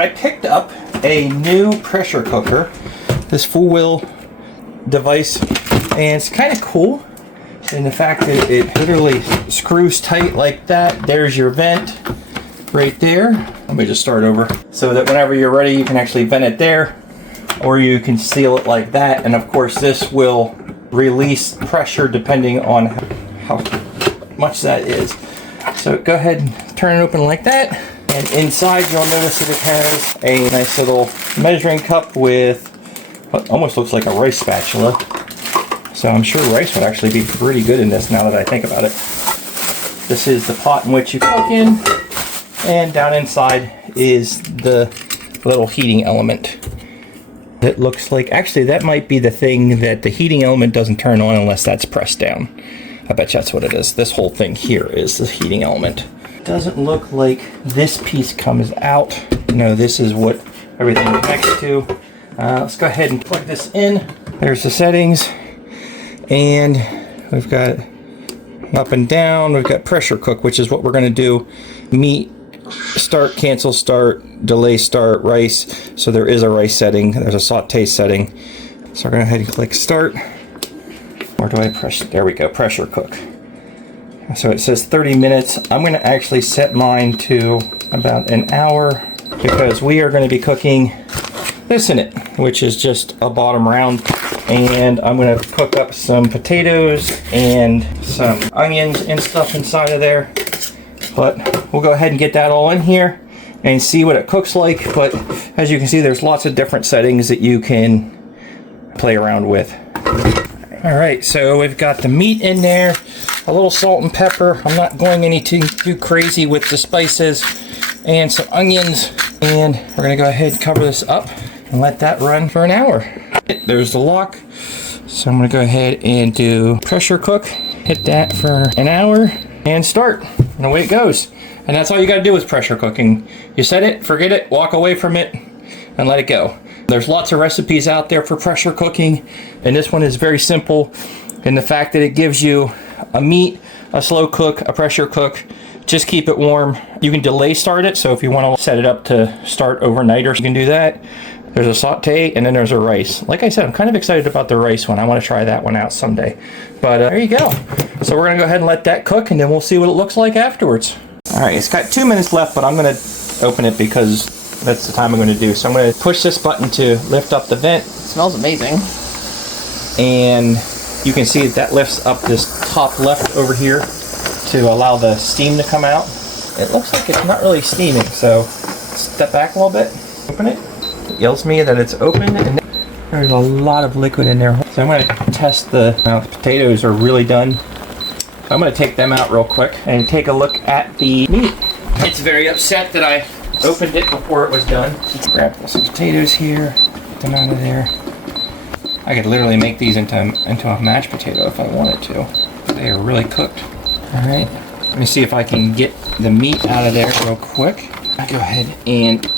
I picked up a new pressure cooker, this full wheel device, and it's kind of cool in the fact that it literally screws tight like that. There's your vent right there. Let me just start over. So that whenever you're ready, you can actually vent it there, or you can seal it like that. And of course, this will release pressure depending on how much that is. So go ahead and turn it open like that. And inside, you'll notice that it has a nice little measuring cup with what almost looks like a rice spatula. So I'm sure rice would actually be pretty good in this now that I think about it. This is the pot in which you cook in. And down inside is the little heating element. It looks like, actually that might be the thing that the heating element doesn't turn on unless that's pressed down. I bet you that's what it is. This whole thing here is the heating element. It doesn't look like this piece comes out. No, this is what everything connects to. Let's go ahead and plug this in. There's the settings. And we've got up and down. We've got pressure cook, which is what we're going to do. Meat, start, cancel, start, delay, start, rice. So there is a rice setting. There's a saute setting. So we're going to go ahead and click start. Or do I press? There we go, pressure cook. So it says 30 minutes. I'm going to actually set mine to about an hour because we are going to be cooking this in it, which is just a bottom round. And I'm going to cook up some potatoes and some onions and stuff inside of there. But we'll go ahead and get that all in here and see what it cooks like. But as you can see, there's lots of different settings that you can play around with. All right, so we've got the meat in there, a little salt and pepper. I'm not going anything too crazy with the spices, and some onions. And we're going to go ahead and cover this up and let that run for an hour. There's the lock. So I'm going to go ahead and do pressure cook. Hit that for an hour and start. And away it goes. And that's all you got to do with pressure cooking. You set it, forget it, walk away from it, and let it go. There's lots of recipes out there for pressure cooking, and this one is very simple in the fact that it gives you a meat, a slow cook, a pressure cook. Just keep it warm. You can delay start it, so if you want to set it up to start overnight, or you can do that. There's a saute, and then there's a rice. Like I said, I'm kind of excited about the rice one. I want to try that one out someday. But there you go. So we're going to go ahead and let that cook, and then we'll see what it looks like afterwards. All right, it's got 2 minutes left, but I'm going to open it because that's the time I'm going to do. So I'm going to push this button to lift up the vent. It smells amazing. And you can see that lifts up this top left over here to allow the steam to come out. It looks like it's not really steaming, so step back a little bit, open it. It yells me that it's open, and there's a lot of liquid in there. So I'm going to test the potatoes are really done. So I'm going to take them out real quick and take a look at the meat. It's very upset that I opened it before it was done. Let's grab some potatoes here, get them out of there. I could literally make these into a mashed potato if I wanted to. They are really cooked. All right, let me see if I can get the meat out of there real quick. I'll go ahead and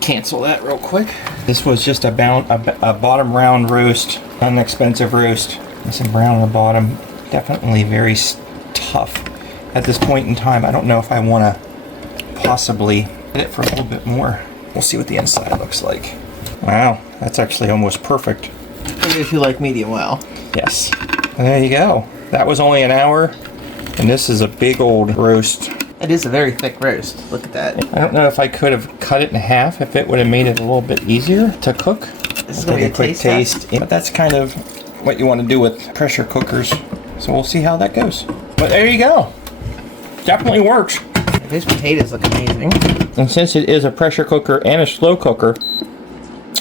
cancel that real quick. This was just a bottom round roast, inexpensive roast. Nice and brown on the bottom. Definitely very tough. At this point in time, I don't know if I want to possibly hit it for a little bit more. We'll see what the inside looks like. Wow, that's actually almost perfect. If you like medium well. Yes. There you go. That was only an hour, and this is a big old roast. It is a very thick roast. Look at that. I don't know if I could have cut it in half if it would have made it a little bit easier to cook. This is going to be a quick taste. But that's kind of what you want to do with pressure cookers. So we'll see how that goes. But there you go. Definitely works. These potatoes look amazing. And since it is a pressure cooker and a slow cooker,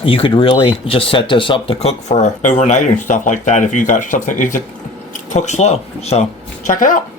you could really just set this up to cook for overnight and stuff like that if you got something you could cook slow. So check it out.